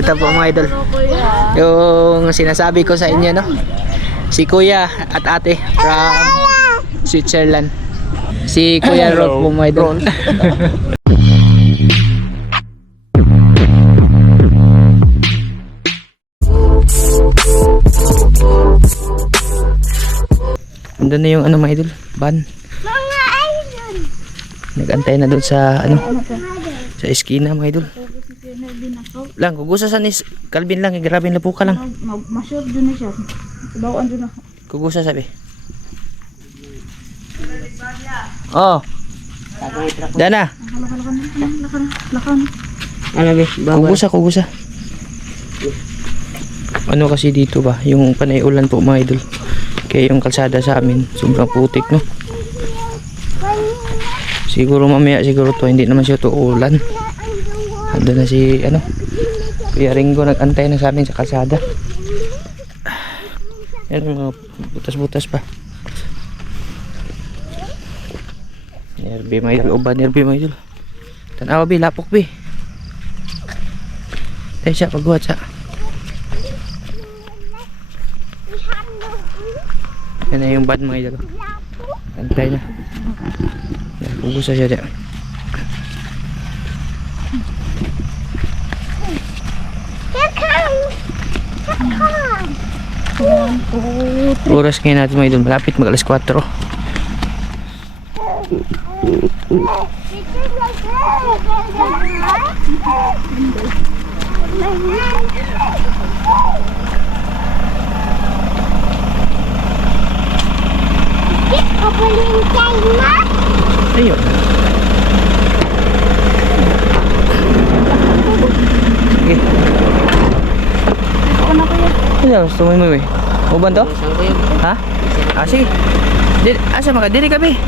Ito po mga idol. Yung sinasabi ko sa inyo, no? Si Kuya at Ate from Switzerland. Si Kuya Rolf po mga idol. Andun na yung ano mga idol, van. Nag-antay na doon sa ano, sa eskina mga idol. Lang, kugusa sa nis Calvin lang, grabe na po ka lang. Masyur dun na siya. Bawaan dun na. Kugusa sabi. Oh. Dana. Lakan. Kugusa. Ano kasi dito ba? Yung panay ulan po mga idol. Kaya yung kalsada sa amin sobrang putik, no? Siguro mamaya to hindi naman siya to ulan. Ando na si ano, Kuya Ringo nag-antay na sa amin sa kalsada. Yan mga butas-butas pa. Nerbi mga idol, uban nerbi mga idol. Tanawa bi, lapok bi. Tayo siya pagbuhat siya. Yan na yung bad mga idol. Antay na. Pugusa siya dyan. Oras ngayon natin mga idol. Malapit mag alas 4. Ayun. Sige. Ano gusto mo yung uban to? Ha? Ah, sige. Asa maka? Dili kami.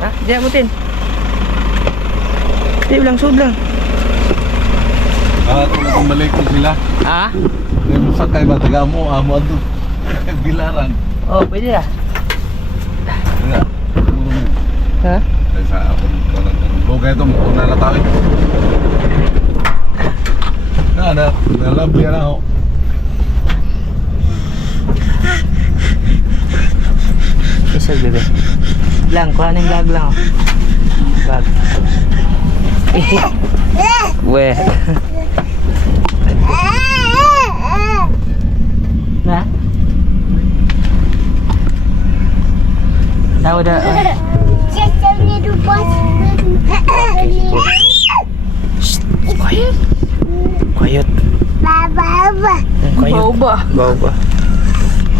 Ha? Diyan mo tin. Di lang sud lang. Kung balik ko sila. Ha? Yung sakay ba taga mo, amo ato. Bilaran. Oh, pwede na. Nga. Ha? Ay sa ako. Bogay ito, una na tayo. Nalabli na ako. Isa bebe. Lang, kuha ng vlog lang. Vlog. Weh. Na? Tahu dah. Quiet. Quiet. Baba.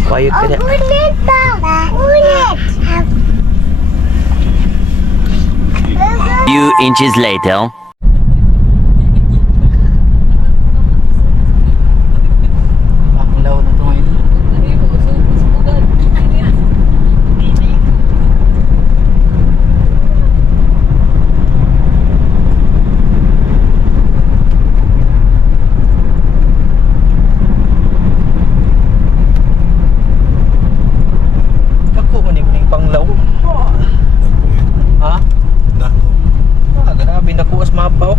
Quiet ka dah. Few inches later. Pakulaw na to ngayon. Kako mo ni panglaw. Ha? Grabe nakuha sa mapaw.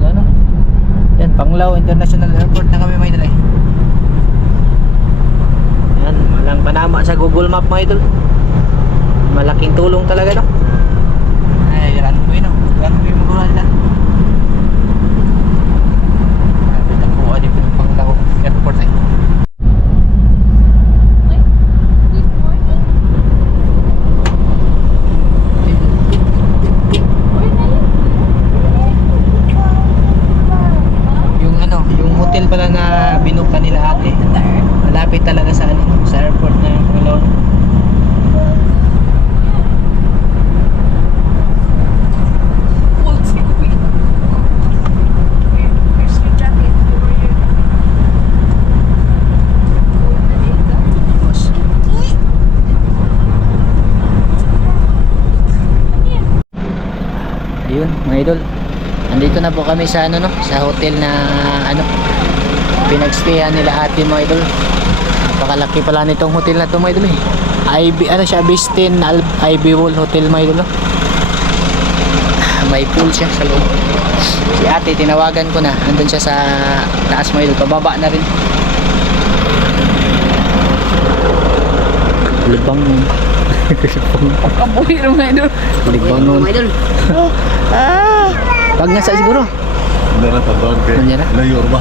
Ano? Yan, Panglao International Airport na kami mga idol. Yan, walang panama sa Google Map mga idol. Malaking tulong talaga, no? Ay, run mo yun, no? Run mo yung mga nila. Airport ay. Yung ano, yung hotel pala na binuka nila ate. Malapit talaga sa ano, sa airport na Panglao. Ayun mga idol, nandito na po kami sa ano, no, sa hotel na ano, pinagstayan nila ate mga idol. Napakalaki pala nitong hotel na to mga idol eh. Ano siya, Bistin Ivy Wall Hotel mga idol. May pool siya sa loob. Si ate tinawagan ko na, andun siya sa taas mga idol, pababa na rin. Libang nun. Kabuhi rin mga idol. Libang nun. Pag nasa siguro. Hindi na tandaan kay Ano na? Layor ba?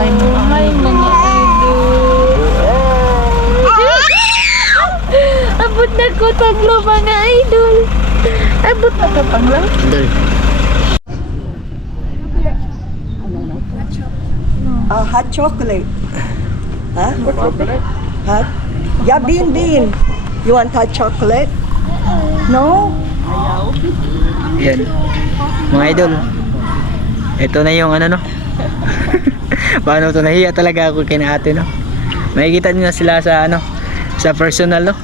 Ay, mga idol. Abot na ko taglo mga idol. Abot na ka panglaw. Hot chocolate. Huh? Hot chocolate? Hot? Yeah, Bean. You want hot chocolate? No? Yan. Mga idol. Ito na yung ano no. Paano to, nahiya talaga ako kay na ate no. Makikita niyo na sila sa ano, sa personal no.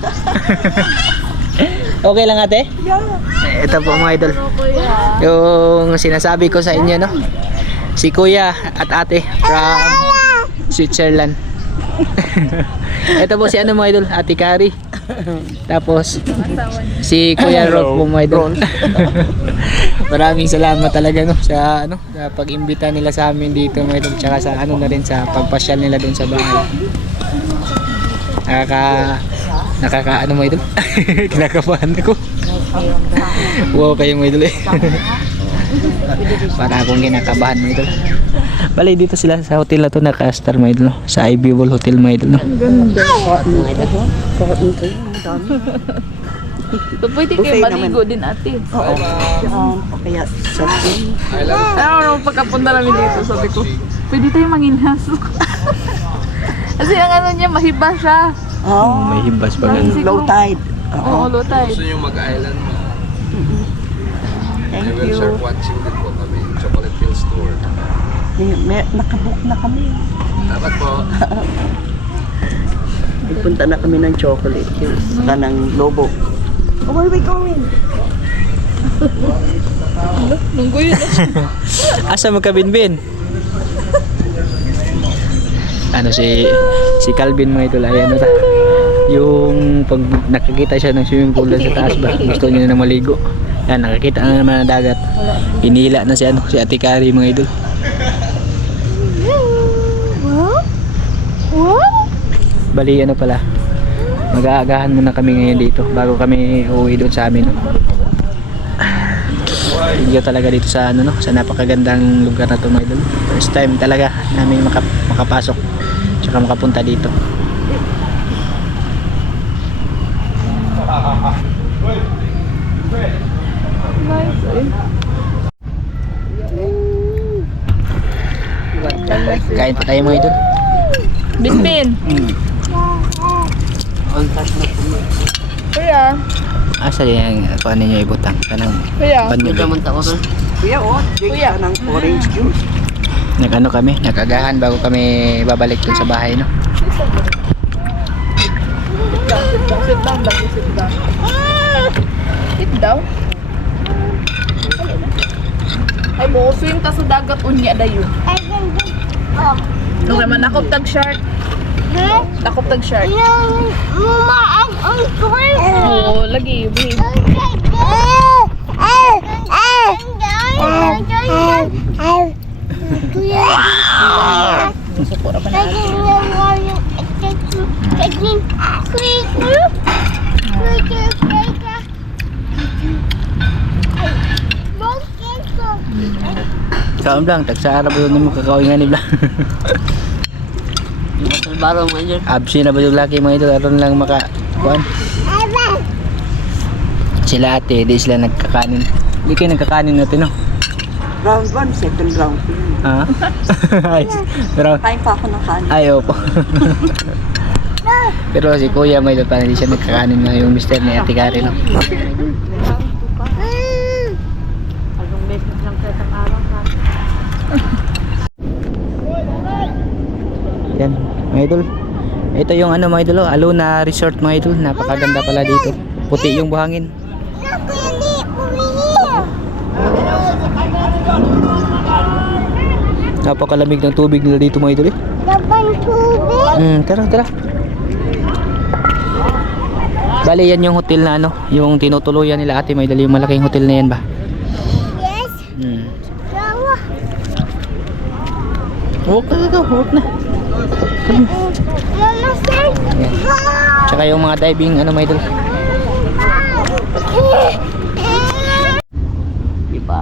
Okay lang ate? Yeah. Ito po mga idol. Yung sinasabi ko sa inyo no. Si kuya at ate from Switzerland. Ito po si ano mga idol, Ate Kari. Tapos si Kuya Rolf po mga idol. Maraming salamat talaga no sa ano, sa pag-imbita nila sa amin dito mga idol, tsaka sa ano na rin sa pagpasyal nila doon sa bahay. Nakaka ano mga idol. Kinakabahan ako. Wow kayo mga idol eh. Para akong kinakabahan mga idol. Bali dito sila sa hotel na to, naka-star mga idol no? Sa Ivy Wall Hotel mga idol no? So, pwede kayo maligo din ate. Oo. Kaya something. Ano pagkapunta namin dito, sabi ko, pwede tayo manginhas. Kasi ang ano niya, mahiba siya. Oh, May hibas pa ganun. low tide. Oo, low tide. Gusto nyo mag-island mo? I Thank will you. start watching din po kami. Chocolate Hills Tour. Nakabook na kami. Dapat po. Nagpunta na kami ng chocolate hills. Saka ng Lobo. Oh, where are we going? Nunggo yun. Asa magkabinbin? Ano si Calvin mga idol ay ano ta? Yung pag nakikita siya ng swimming pool sa taas ba, gusto niya na maligo. Yan, nakakita na naman ng dagat. Pinila na si ano, si Ate Kari mga idol. Bali ano pala, mag-aagahan muna kami ngayon dito bago kami uuwi doon sa amin no? Video talaga dito sa ano no, sa napakagandang lugar na to mga idol. First time talaga namin makapasok tsaka makapunta dito. Kain pa tayo mga idol. Binbin. Kuya. Asa yung paano nyo ibutang? Kanang Kuya. banyo ba? Kuya, drink ka ng orange juice. Nag-ano kami, nag-agahan bago kami babalik dun sa bahay no. Sit down. Sit down. Ay, mo swim ta sa dagat unya dayo. Okay man, nakop tag shark. Nakop tag shark. Oo, lagi. Behave. Sukura pa na. Kaon lang, tagsa ba yun mo kakawingan nila. Absi na ba yung laki mga ito, aron lang makakuan. Sila ate, di sila nagkakanin. Di kayo nagkakanin natin no? Round 1, second round. Ha? Pero, Kain pa ako ng kanin. ayaw po. Pero si kuya may lupa na di siya nagkakanin na yung mister ni Ate Kari no? Yan, mga idol. Ito yung ano mga idol, Aluna Resort mga idol. Napakaganda pala dito. Puti yung buhangin. Napakalamig ng tubig nila dito mga idol eh. Tara, tara. Bali yan yung hotel na ano, yung tinutuluyan nila ate mga idol, yung malaking hotel na yan ba? Yes. Huwag na. Mama said, Tsaka yung mga diving ano mga idol. Diba?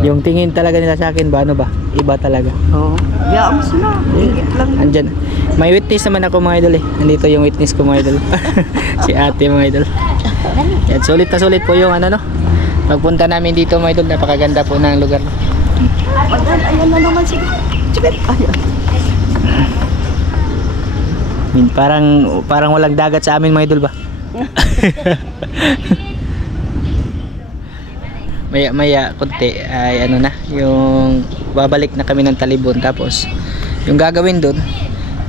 Yung tingin talaga nila sa akin ba, ano ba? Iba talaga. Oo. Hayaan mo sila. Ingit lang. Andyan. May witness naman ako mga idol eh. Nandito yung witness ko mga idol. Si ate mga idol. Yan, sulit na sulit po yung ano no. Pagpunta namin dito mga idol, napakaganda po ng lugar. Ayan na naman si Chibet. Ayan. Parang walang dagat sa amin mga idol ba? Maya konti ay ano na, yung babalik na kami ng Talibon, tapos yung gagawin doon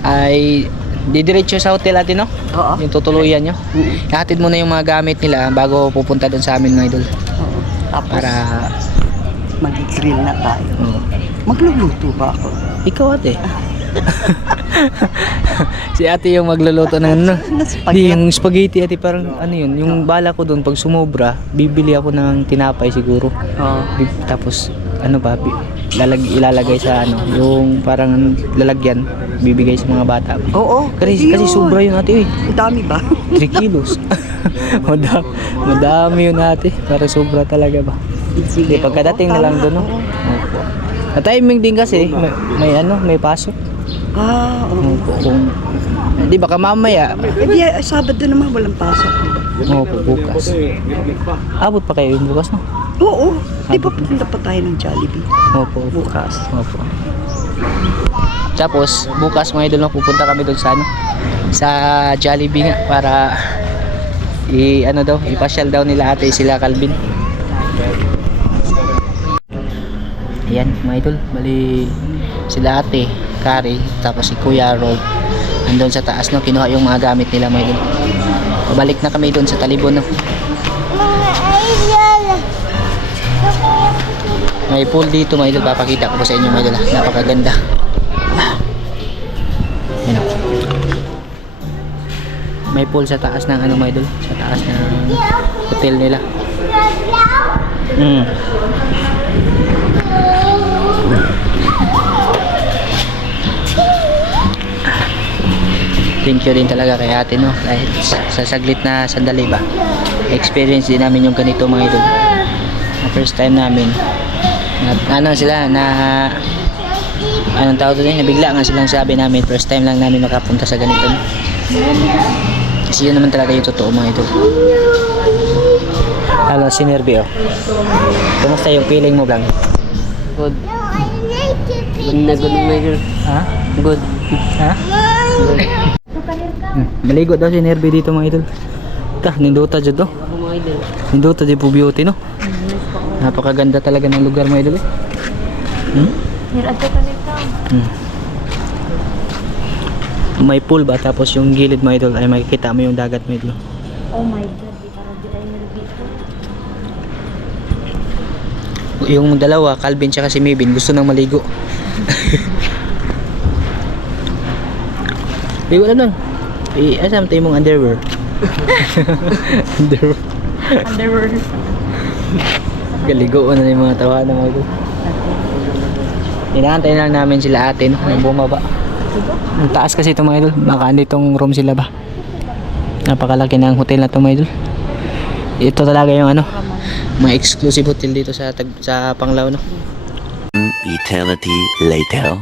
ay didiretso sa hotel natin no? Oo. Yung tutuluyan nyo. Ihatid mo na yung mga gamit nila bago pupunta doon sa amin mga idol. Oo. Tapos, Para mag-grill na tayo. oh. Magluluto ba ako? Ikaw ate. Si ate yung magluluto ng ano. Di, yung spaghetti ate parang ano yun, yung bala ko doon pag sumobra, bibili ako ng tinapay siguro. Oo. Tapos ano ba, ilalagay sa ano, yung parang lalagyan, bibigay sa mga bata. Oo. Kasi sobra yun ate eh. Ang dami ba? 3 kilos. Madami yun ate, para sobra talaga ba. Sige. Pagkadating na lang doon no. Opo. Na timing din kasi may pasok. Oo. Kung di baka mamaya. Di, Sabado naman walang pasok. Opo, bukas. Abot pa kayo yung bukas no? Oo. Di ba pupunta pa tayo ng Jollibee? Opo, Bukas. Opo. Tapos bukas mga idol pupunta kami doon sa ano, sa Jollibee nga para ipasyal daw nila ate sila Calvin. Ayan mga idol, bali sila ate, Kari, tapos si Kuya Rod andun sa taas no, kinuha yung mga gamit nila mga idol. Pabalik na kami doon sa Talibon no. May pool dito mga idol, papakita ko po sa inyo mga idol, napakaganda. Ayan o. May pool sa taas ng ano mga idol, sa taas ng hotel nila. Thank you din talaga kay ate no, dahil sa saglit na sandali ba, experience din namin yung ganito mga idol. Na first time namin ano sila na anong tawag doon, nabigla nga silang sabi namin first time lang namin makapunta sa ganito no? Kasi yun naman talaga yung totoo mga idol. Hello si Nerby oh. Kumusta yung feeling mo lang? Good. Good na good my idol. Ha? Good. Ha? Good. Maligo daw si Nerby dito mga idol. Nindota dyan to. Nindota dyan po beauty no. Napakaganda talaga ng lugar mga idol eh. May pool ba, tapos yung gilid mga idol ay makikita mo yung dagat mga idol. oh my God, di para di tayo nalibito. Yung dalawa, Calvin tsaka si Mabin, gusto nang maligo. Ligo na nun. Asam tayo mong underwear. Underwear. Galigo na yung mga tawa na mga idol. Inaantay lang namin sila ate no, nang bumaba. Ang taas kasi itong mga idol, baka anditong room sila ba. Napakalaki ng hotel na itong mga idol. Ito talaga yung ano, mga exclusive hotel dito sa Panglao no. Eternity later.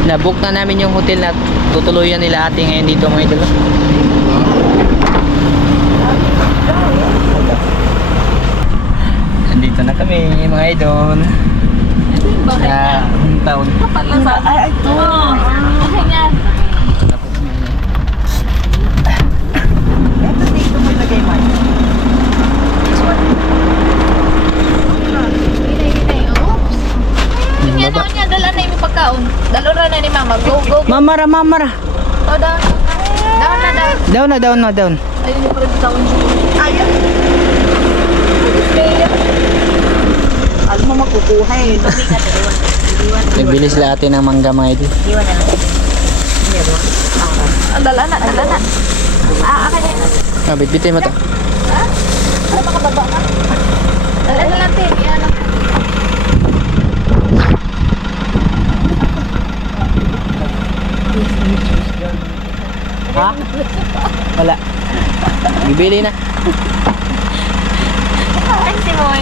Na-book na namin yung hotel na tutuluyan nila ate ngayon dito mga idol. Nandito na kami mga idol. Sa hometown. Kapat lang sa... Ay, ito. Okay nga. Ito dito mo ilagay mo. Nga naman nga, dala na yung pagkaon. Dalo na ni mama. Go, go, go. Mamara. Oh, down. Down. Ayun yung parang down. Ayun. Alam mo makukuha eh. Nagbili sila ate ng mangga mga idol. Ang dala na. Akin na yun. Ah, bitbitin mo to. Ay, makababa ka. Dala na lang, Tin. Iyan lang. Ha? Wala. Bibili na. Ay, si Moy.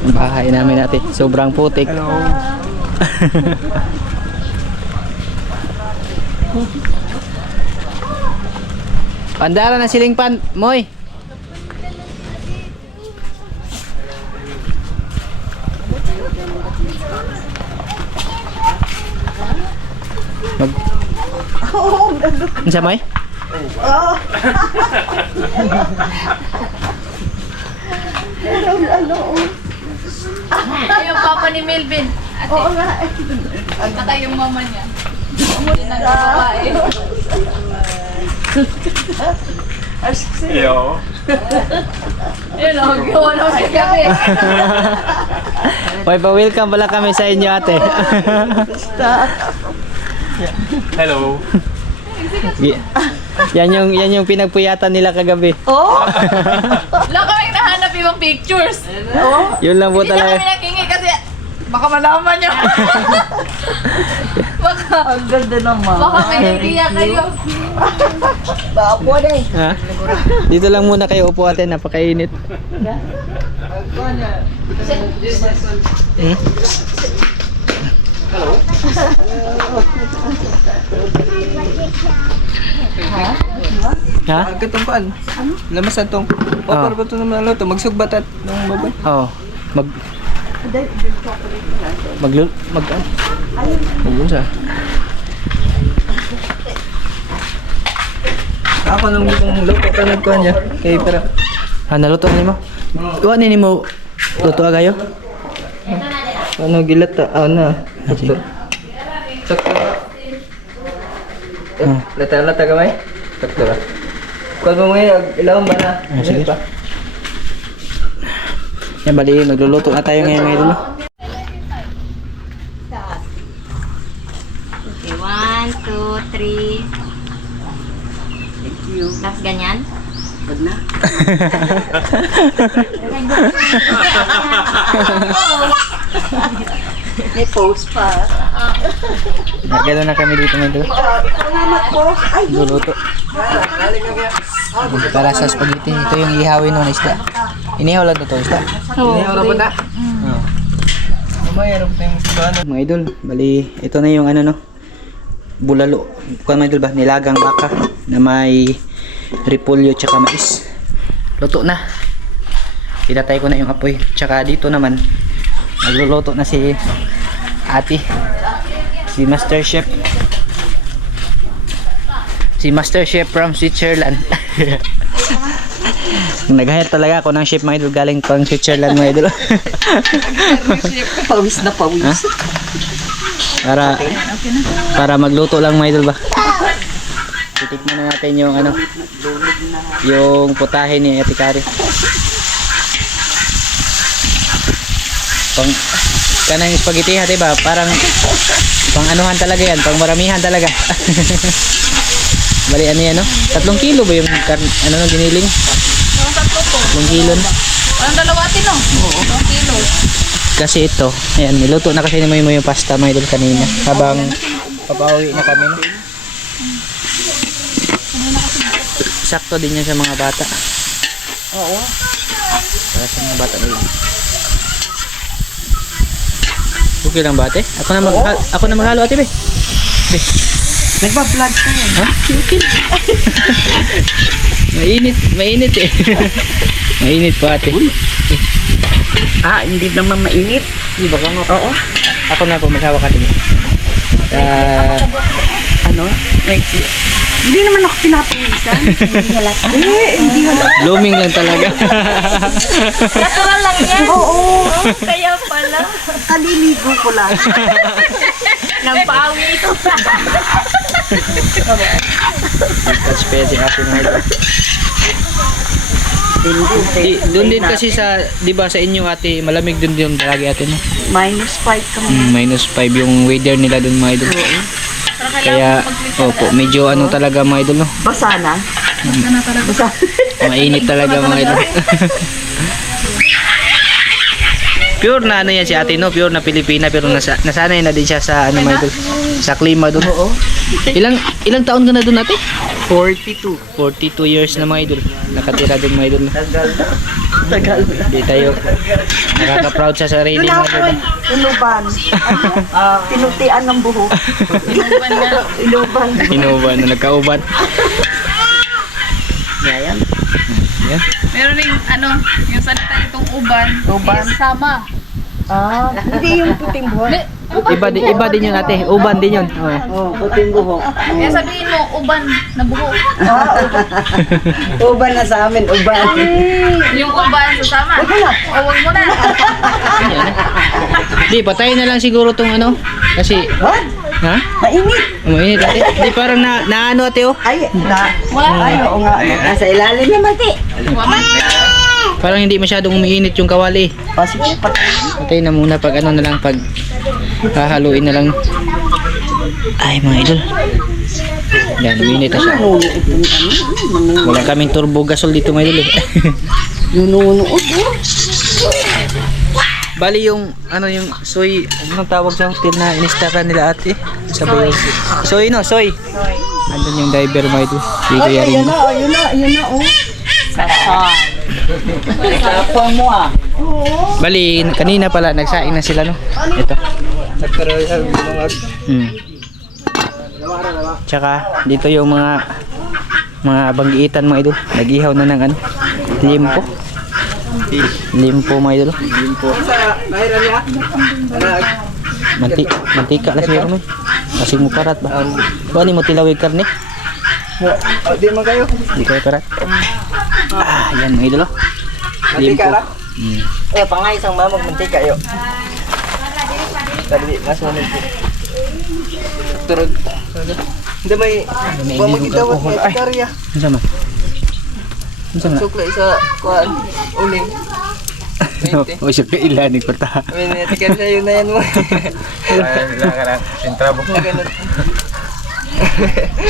Ang bahay namin natin. Sobrang putik. Hello. Pandara na siling pan, Moy. Mag... Ano Moy? Ay, yung papa ni Melvin. Ate. Oo nga. Saka yung mama niya. Hindi na babae. Yun o, gawa na sa gabi. Hoy, pa-welcome pala kami sa inyo ate. Hello. Yan yung pinagpuyatan nila kagabi. Wala kaming nahanap ibang pictures. Yun lang po Hindi na talaga. kami nakingi kasi baka malaman niyo. Ang ganda naman. Baka may idea kayo. Bapo na eh. Ha? Dito lang muna kayo upo ate, napakainit. Hmm? Ha? Katong paan? Lamasan tong. O, para ba ito naman ano to? Magsugbat at ng babay. Oo. Maglunsa. Ako nang itong luto ka nagkuhan niya. Kay pera. Ah, naluto ni mo? Kuha ni mo luto agayo? Ano gilat ta? Ah, na. Sige. Sakto. Ah. Lata gamay? Sakto ra. Kuan mo ngayon, ilawang ba na? Sige. Yan bali, magluluto na tayo ngayon mga idol. Okay, 1, 2, 3. Thank you. Tapos ganyan. Wag na. May post pa. Nagano na kami dito mga idol. Salamat po. Ay, Luluto. Para sa spaghetti, ito yung ihawin ng isda. Inihaw lang ito isda. Ini ora ba na? Oh. May ano tayong sudan. Mga idol, bali ito na yung ano no. Bulalo. Kuan mga idol ba? Nilagang baka na may repolyo tsaka mais. Luto na. Pinatay ko na yung apoy. Tsaka dito naman nagluluto na si ate. Si Master Chef. Si Master Chef from Switzerland. Nag-hire talaga ako ng chef mga idol galing pang Switzerland mga idol. pawis na pawis. Ha? Para magluto lang mga idol ba. Titikman na natin yung ano, yung putahe ni Ate Kari. Pang kanang spaghetti ha, diba? Parang pang anuhan talaga yan, pang maramihan talaga. Bali ano yan no? 3 kilo ba yung ano no, giniling? Yung 3 kilo na. Walang dalawatin no? Oo. 2 kilo. Kasi ito, ayan, niluto na kasi ni mo yung pasta mga idol kanina. Habang papawi na kami no. Sakto din yan sa mga bata. Oo. Para sa mga bata nila. Okay lang ba ate? Ako na maghalo ate be. Nagpa-vlog ka yan. Ha? Mainit eh. Mainit po ate. Ah, hindi naman mainit. Di ba kamo? Oo. Ako na po maghawa ka din. Ano? Hindi naman ako pinapawisan. Hindi halata. Blooming lang talaga. Natural lang yan. Oo. Kaya pala. Kaliligo ko lang. Nang pawi ito. That's pwede atin mga idol. Doon din kasi sa, di ba sa inyo ate, malamig din yung lagi ate no? -5 kami. -5 yung weather nila doon mga idol. Kaya, opo, medyo ano talaga mga idol no? Basa na. Basa. Mainit talaga mga idol. Pure na ano yan si ate no, pure na Pilipina pero nasanay na din siya sa ano mga idol, sa klima doon. Oo. Ilang taon ka na doon ate? 42. 42 years na mga idol. Nakatira doon mga idol. Tagal. Hindi tayo nakaka-proud sa sarili Yun mga ako idol. inuban. Tinutian ng buhok. Inuban. Inuban na nagkauban. Yan. Yan. Meron ring ano, yung salita itong uban. Uban. Is sama. Hindi yung puting buhok. Iba din yun ate. Uban din yun. Oh. Puting buhok. Kaya sabihin mo, uban na buhok. Uban na sa amin, uban. Yung uban sa sama. O, huwag mo na. Di, patayin na lang siguro tong ano. Kasi, What? ha? Mainit. Mainit ate. Di parang na ano ate oh. Ay, Wala. Ay, oo nga. Nasa ilalim naman, ti. Parang hindi masyadong umiinit yung kawali. O, sige, Patayin na muna pag ano na lang, pag hahaluin na lang. Ay mga idol. Yan, umiinit na siya. Wala kaming turbo gasol dito mga idol eh. Nununuot. Bali yung ano yung soy, anong tawag sa hotel na inistakan nila ate? Sabi soy no, soy. Andun yung diver mga idol. Di ko Ay, yarin. ayun na, oh. Sapang mo ah. Bali, kanina pala nagsaing na sila no. Ito. Nagkaroon ng mga Tsaka dito yung mga banggiitan mga idol. Nag-ihaw na ng ano, limpo. Limpo mga idol. sa bahiran niya. Mantika lang siguro man. Kasi mo karat ba? Bali mo tilawig karne? Di man kayo. Di kayo karat. Yan mga idol. Mantika ra. Eh, pangay isang mamag mantika yo. Dali, mas manit. Turog. Hindi may pamagidawat may karya. Ano sama? Ano sama? Sukla isa kuan uling. O siya kailanin ko ta. May tikan sa yun na yan mo.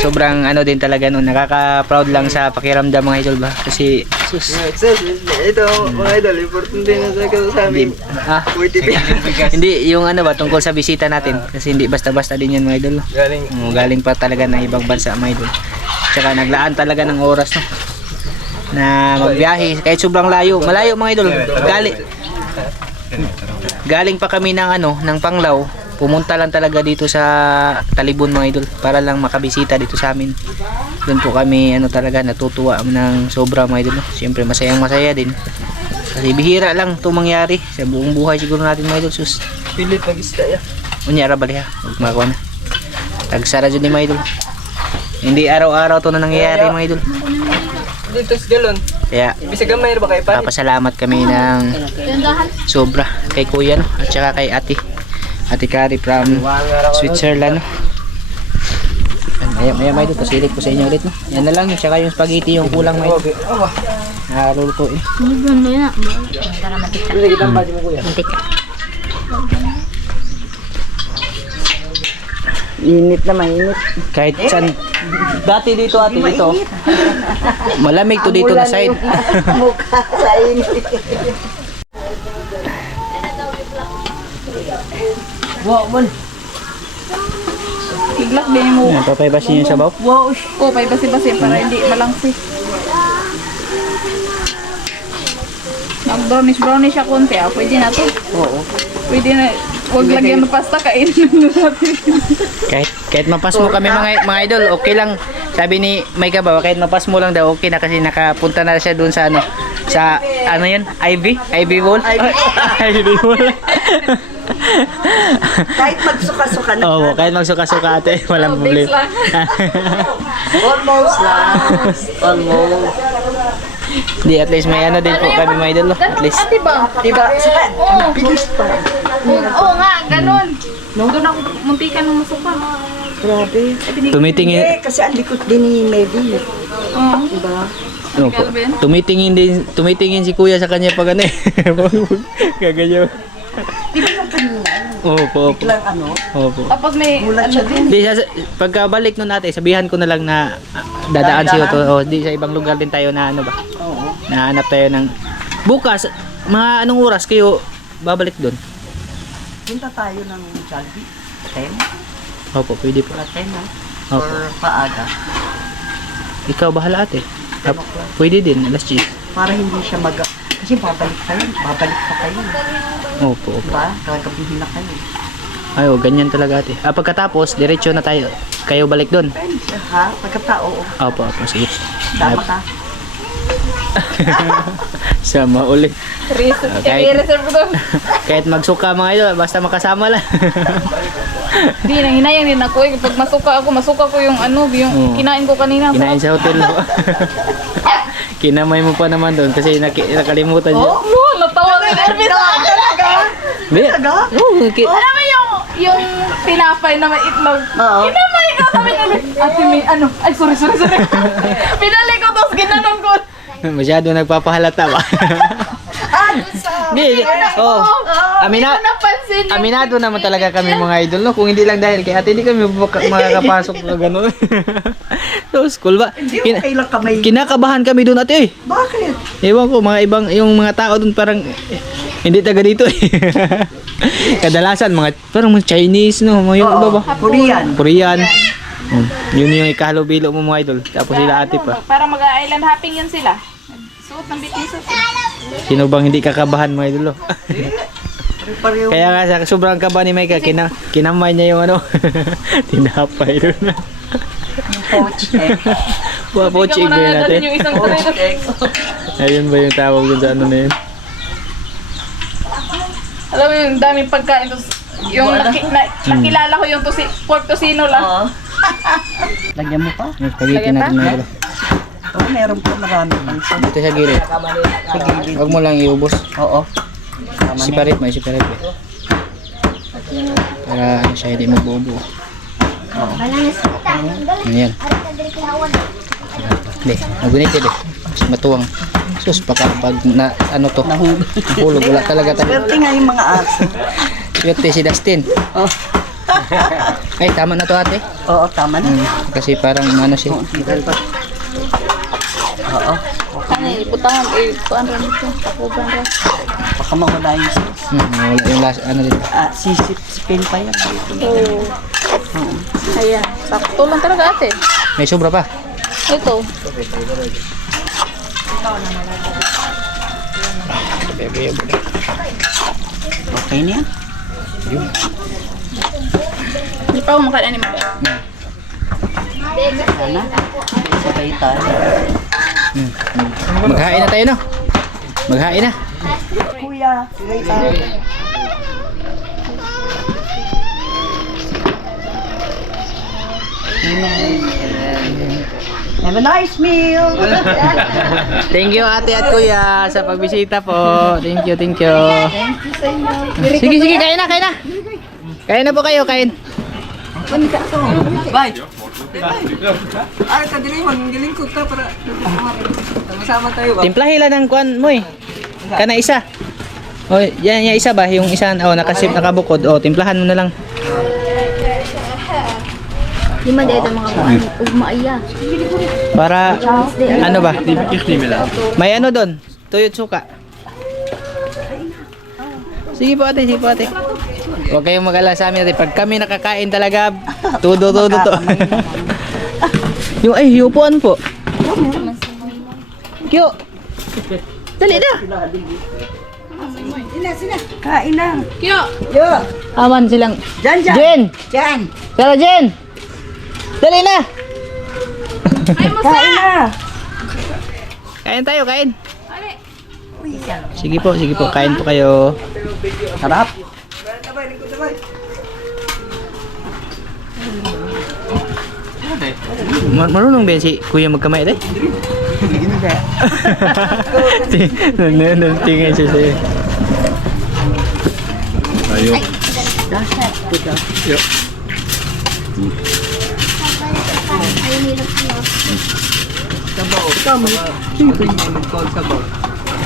Sobrang ano din talaga nun. Nakaka-proud lang sa pakiramdam mga idol ba? Kasi sus. Ito mga idol, importante na sa amin. Ah, 40 hindi yung ano ba tungkol sa bisita natin kasi hindi basta-basta din yan mga idol. No? Galing. Galing pa talaga ng ibang bansa mga idol. Tsaka naglaan talaga ng oras no. Na magbiyahe kahit sobrang layo. Malayo mga idol. Galing pa kami ng ano, ng Panglao. Pumunta lang talaga dito sa Talibon mga idol para lang makabisita dito sa amin. Doon po kami ano talaga natutuwa ng sobra mga idol. No? Siyempre masaya din. Kasi bihira lang 'to mangyari sa buong buhay siguro natin mga idol. Sus. Pilit mag-isda ya. Unyara bali ha. Huwag makakuha na. Tagsara dyan ni mga idol. Hindi araw-araw 'to na nangyayari mga idol. Dito sa galon. Kaya Bisa gamay ba kay pa? papasalamat kami ng sobra kay kuya no? At saka kay ate Kari from Switzerland no? Maya may dito pasilip ko sa inyo ulit no? Yan na lang yung saka yung spaghetti yung kulang may nakalulutuin Mantika. Init na mainit. kahit saan dati dito ate dito malamig to dito na side Mukha sa init. Iglak din mo. Yan, papaybasin yung sabaw O, pay basi-basi para hindi malangsi. Mag-brownish siya konti ah. Pwede na to. Oo. Pwede na. Huwag lagyan ng pasta, kainin na natin. kahit mapas mo kami mga idol okay lang sabi ni Micah ba kahit mapas mo lang daw okay na kasi nakapunta na siya doon sa ano yun Ivy wall Ivy wall Kahit magsuka-suka na. Oo, kahit magsuka-suka ate, walang Base problema. lang. Almost lang. Almost. Di, at least may ano din po kami mga idol. At least. Ate ba? Diba? Saka, Oo. bilis pa. Oo nga, ganun. Doon ako muntikan ng masuka. Grabe. Tumitingin. Eh, kasi ang likot din ni Medi. Oo. Diba? Opo. Tumitingin si kuya sa kanya pag ano eh. Gaganyan. Di ba yung kanina? Opo, opo. Biglang ano? Opo. Tapos may Mulat siya din. Di, pagkabalik nun natin, sabihan ko na lang na dadaan siya to. O, di sa ibang lugar din tayo na ano ba? Oo. Nahanap tayo ng... Bukas, mga anong oras kayo babalik doon? Punta tayo ng Jollibee. 10? Opo, pwede po. Wala 10 na? Opo. Or paaga? Ikaw bahala ate. Pwede din, alas 10. Para hindi siya kasi babalik kayo. Babalik pa kayo. Opo, opo. Diba? Kagabihin na kayo. Ay, oh, ganyan talaga ate. Pagkatapos, diretso na tayo. Kayo balik doon. Ha? Pagkatao, Opo, opo, sige. sama ka. Sama ulit. i-reserve ko. Kahit magsuka mga idol, basta makasama lang. Di, nanghinayang din ako eh. Pag masuka ko yung ano, yung Oo. kinain ko kanina. Kinain sa hotel mo. Kinamay mo pa naman doon kasi nakalimutan niya. Oh, natawa si Erwin sa akin. Hindi. Oo, Alam mo yung tinapay na may itlog. Oo. Kinamay ko sabi niya, ate may ano, ay sorry. Pinali ko tapos ginanon ko. masyado nagpapahalata ba? Hindi. Oh, Hindi ko napansin yung aminado naman talaga kami mga idol, no? Kung hindi lang dahil kay ate, hindi kami makakapasok na gano'n. So, school ba? Hindi mo kailang kamay. Kinakabahan kami doon ate eh. Bakit? Ewan ko, yung mga tao doon parang hindi taga dito eh. Kadalasan parang mga Chinese, no? Mga yung iba ba? Korean. Korean. Yun yung ikalubilo mo mga idol. Tapos sila ate pa. para mag-island hopping yan sila. Suot ng biting suit. Sino bang hindi kakabahan mga idol? Pareho. Kaya nga sa sobrang kaba ni Micah, kinamay niya yung ano, tinapay doon. Coach eh. Pochig ba yun natin? Yung isang Coach trade. eh. Ayun ba yung tawag doon sa ano na yun? Alam mo yung daming pagkain. Tapos yung nakilala ko yung pork tocino lang. Oo. Lagyan mo pa? Pagitin natin mga idol. Oo, meron po marami pang sauce. Ito sa gilid. Sa gilid. Huwag mo lang iubos. Oo. Tama na Siparit mo, siparit mo. Para ano siya, hindi mabubuo. Ayan. Hindi, magunit yun eh. Mas matuwang. Sus, pag na, ano to, nahulog, wala talaga tayo. Swerte nga yung mga aso. Swerte si Dustin. Oh. Ay, tama na to ate. Oo, tama na. Kasi parang ano siya. Oo. Ano yung iputangan? Kuan rin ito. Takuban rin. Baka mawala yung sauce. Wala yung last, ano din. Sisip-sipin pa yan. Oo. Ayan. Sakto lang talaga ate. May sobra pa. Ito. Okay na yan. Hindi pa ako makain ni Mama. Sana. Sabay tayo. Maghain na tayo, no? Maghain na. Kuya, sabay tayo. Have a nice meal. Thank you ate at kuya sa pagbisita po. Thank you, thank you. Sige, sige, kain na, kain na. Kain na po kayo, kain. Bye! Ay, kadili, magaling ko ta para sama tayo ba? Timplahila ng kuan mo eh. Kana isa. O, yan, yung isa ba? Yung isa, nakasip, nakabukod. O, timplahan mo na lang. Di man dito mga ugmaaya. Para, ano ba? May ano doon? Tuyot suka. Sige po ate, sige po ate. Huwag kayong mag-alala sa amin ate. Pag kami nakakain talaga, todo to. Yung upuan po. Kyo. Dali na. Kain na. Kyo! Aman silang. Jen! Tara Jen. Dali na. Kain na. Kain tayo, kain. Sige po, kain po kayo. Sarap. Sabay, lingkod sabay. Marunong ba si Kuya magkamay deh? Tingin siya sa'yo. Ayo. Yuk.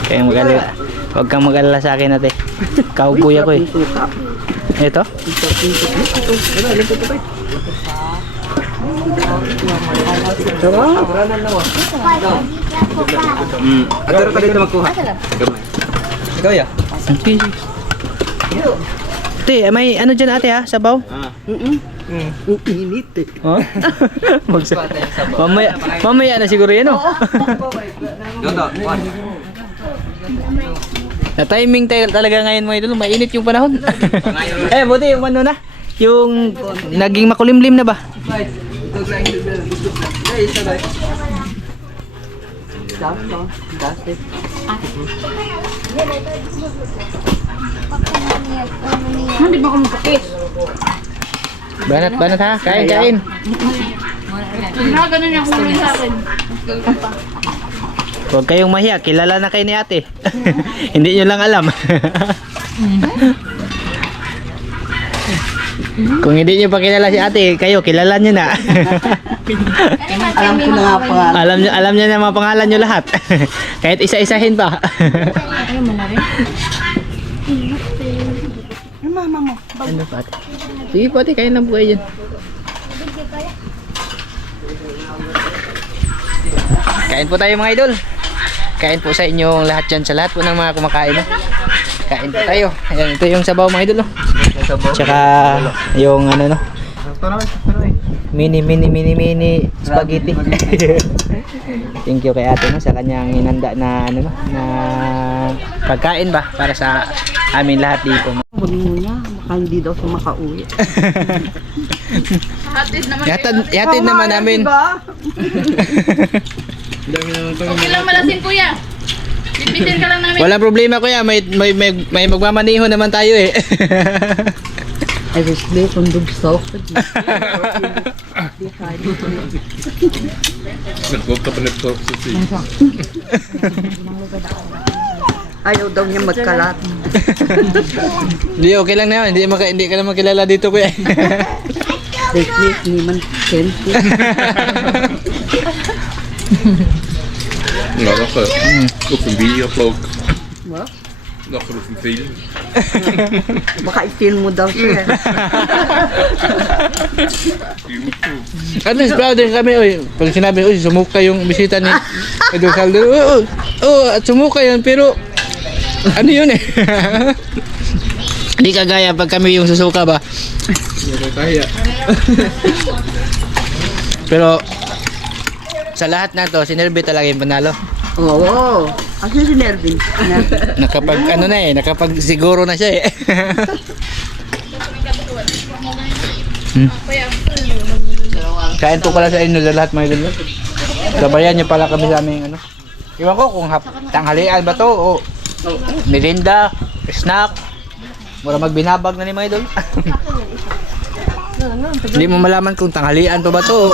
Kaya mag-alala. Huwag kang mag-alala sa akin ate. Kauboy ako eh. Ito? Atara ka dito magkuha. Ikaw ya? Okay. Ate, may ano dyan ate ha? Sabaw? Init eh. Oh? Mamaya na siguro yan oh. Dodo, one. Na-timing talaga ngayon mga idol. Mainit yung panahon. Buti yung ano na. Yung naging makulimlim na ba? Hindi ba kumapakis? Banat ha. Kain. Ganun yung huli sa akin. Huwag kayong mahiya. Kilala na kayo ni ate. Hindi nyo lang alam. Kung hindi nyo pa kilala si ate, kayo kilala nyo na. Alam ko na nga pangalan. alam niya na mga pangalan nyo lahat. Kahit isa-isahin pa. Mama mo. Ano pa ate? Sige po ate, kain lang po kayo dyan. Kain po tayo mga idol. Kain po sa inyong lahat dyan, sa lahat po ng mga kumakain. Kain po tayo. Ayan, ito yung sabaw mga idol. Tsaka yung ano no. Mini spaghetti. Thank you kay ate no sa kanyang inanda na ano no, na pagkain ba para sa amin lahat dito. Huwag muna. Baka hindi daw siya makauwi. Yatid naman namin. Okay lang malasin kuya. Bitbitin ka lang namin. Walang problema kuya, may magmamaniho naman tayo eh. I was there on the south. Nagpunta pa nito sa si. Ayaw daw niya magkalat. Hindi okay lang naman, hindi ka naman kilala dito kuya. Please, hindi man senti. Ja, lachen. Op een videoblog. Wat? Lachen op een film. Baka i-film mo daw siya. YouTube. At least proud din kami, oy. Pag sinabi, oy, sumuka yung bisita ni Edo Calder. At sumuka yun, pero ano yun eh. Hindi kagaya pag kami yung susuka ba. Kaya. Pero sa lahat na to, si Nerby talaga yung panalo. Oo. Kasi si Nervin. Nakapag ano na eh, nakapag siguro na siya eh. Kain po pala sa inyo lahat mga idol. Sabayan niyo pala kami sa aming ano. Iwan ko kung tanghalian ba to o merinda, snack. Mura magbinabag na ni mga idol. Hindi mo malaman kung tanghalian pa ba to.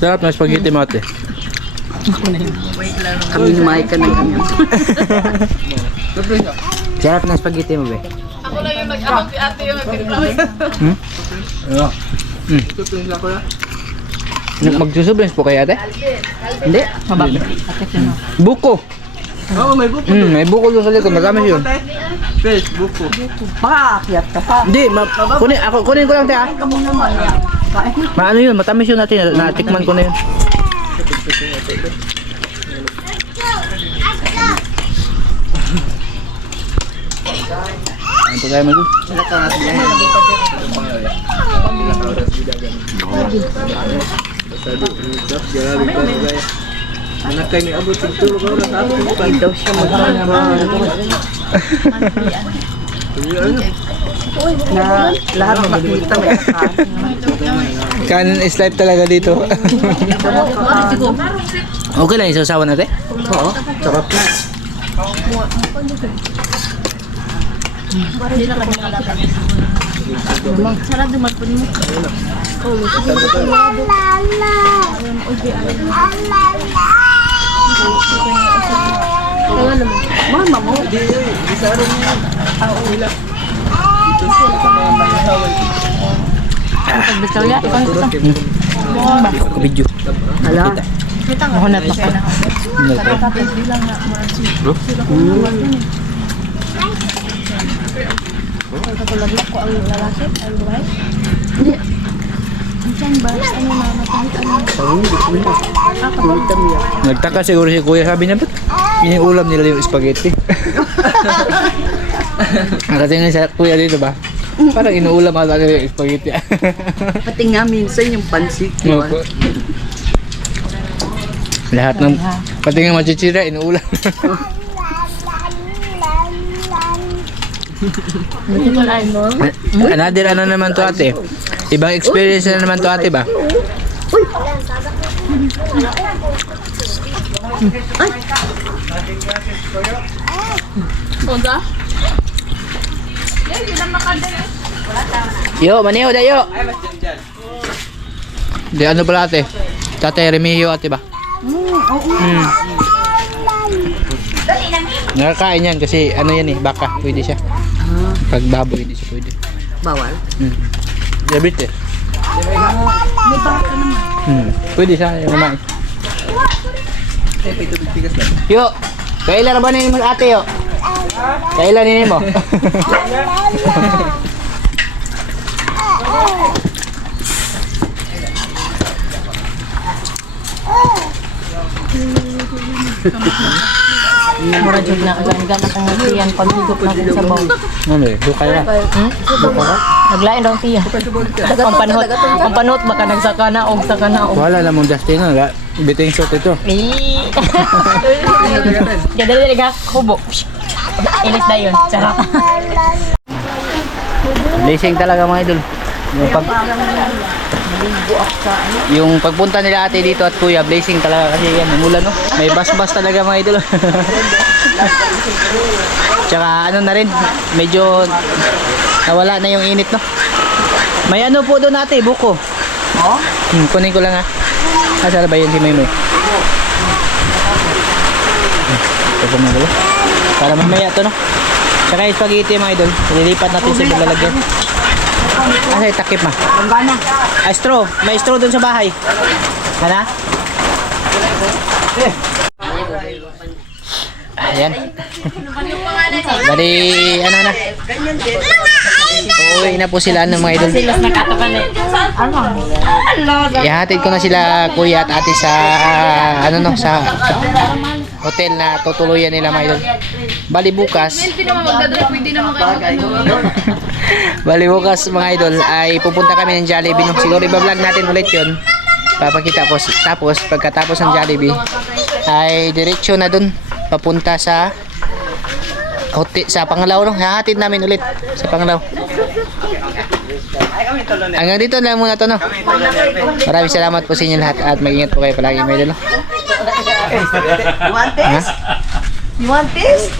Sarap na spaghetti mo ate. Kami numahay ka na ganyan. Sarap na spaghetti mo be. Ako lang yung nag-abang si ate yung nag-replay. Magsusublens po kayo ate? Hindi. Mababa. Buko. Oo, may buko. May buko doon sa likod. Magamas yun. Fish, buko. Baka akyat ka pa. Hindi, kunin ko lang tayo. Maano yun, matamis yun natin. Natikman ko na yun. Ano tayo mag Anak kayo may abot yung tulog oras. Hindi daw siya magkakaroon. Na lahat makita may kakaan. Kanin is life talaga dito. Okay lang yung sausawan natin? Oo, sarap na. Mama mo. Video. Hala. Mahonat na ko. Nagtaka siguro si Kuya, sabi niya, ba't iniulam nila yung spaghetti? Nakatingin sa Kuya dito ba? Parang inuulam ata nila yung spaghetti. Pati nga minsan yung pansit yun. Opo. Lahat ng, pati nga machichira, inuulam. Another ano naman to ate? Ibang experience na naman to ate ba? Yo, maniho dayo. Di ano pala ate? Tate Remigio ate ba? Nakakain yan kasi ano yan eh, baka pwede siya. Pag baboy hindi siya pwede. Bawal. Diabetes. Pwede siya yung kumain. Yo, kailan na ba nini mo ate yo? Kailan nini mo? Mura jud na ganda kang tiyan paghigop na sa baw. Ano eh, dukay na. Naglain daw tiya. Ang panot baka nagsaka na og saka na og. Wala na mong Justin, wala. Biting shot ito. Dali ga kubo. Ilit na yun. Sarap. Blessing talaga mga idol. Yung pagpunta nila ate dito at kuya, blessing talaga kasi yan, umulan no. May bas-bas talaga mga idol. Tsaka ano na rin, medyo nawala na yung init no. May ano po doon ate, buko. Oh? Kunin ko lang ha. Asal ba yun si Maymoy? Ito po mga idol. Para mamaya to no. Tsaka yung spaghetti mga idol, lilipat natin sa lalagyan. Ay, takip ma. Ay, straw. May straw dun sa bahay. Hana? Ayan. Bali, ano na. Uuwi na po sila ng mga idol. Ihatid ko na sila kuya at ate sa ano no, sa hotel na tutuluyan nila mga idol. Bali bukas. Hindi naman magdadrive, pwede naman kayo Bali bukas mga idol ay pupunta kami ng Jollibee no? Siguro iba-vlog natin ulit yun. Papakita ko. Tapos pagkatapos ng Jollibee ay diretso na dun papunta sa hotel, sa Panglao no? Hahatid namin ulit sa Panglao. Hanggang dito na muna to no. Maraming salamat po sa inyo lahat at mag-ingat po kayo palagi mga idol no? You want this? You want this?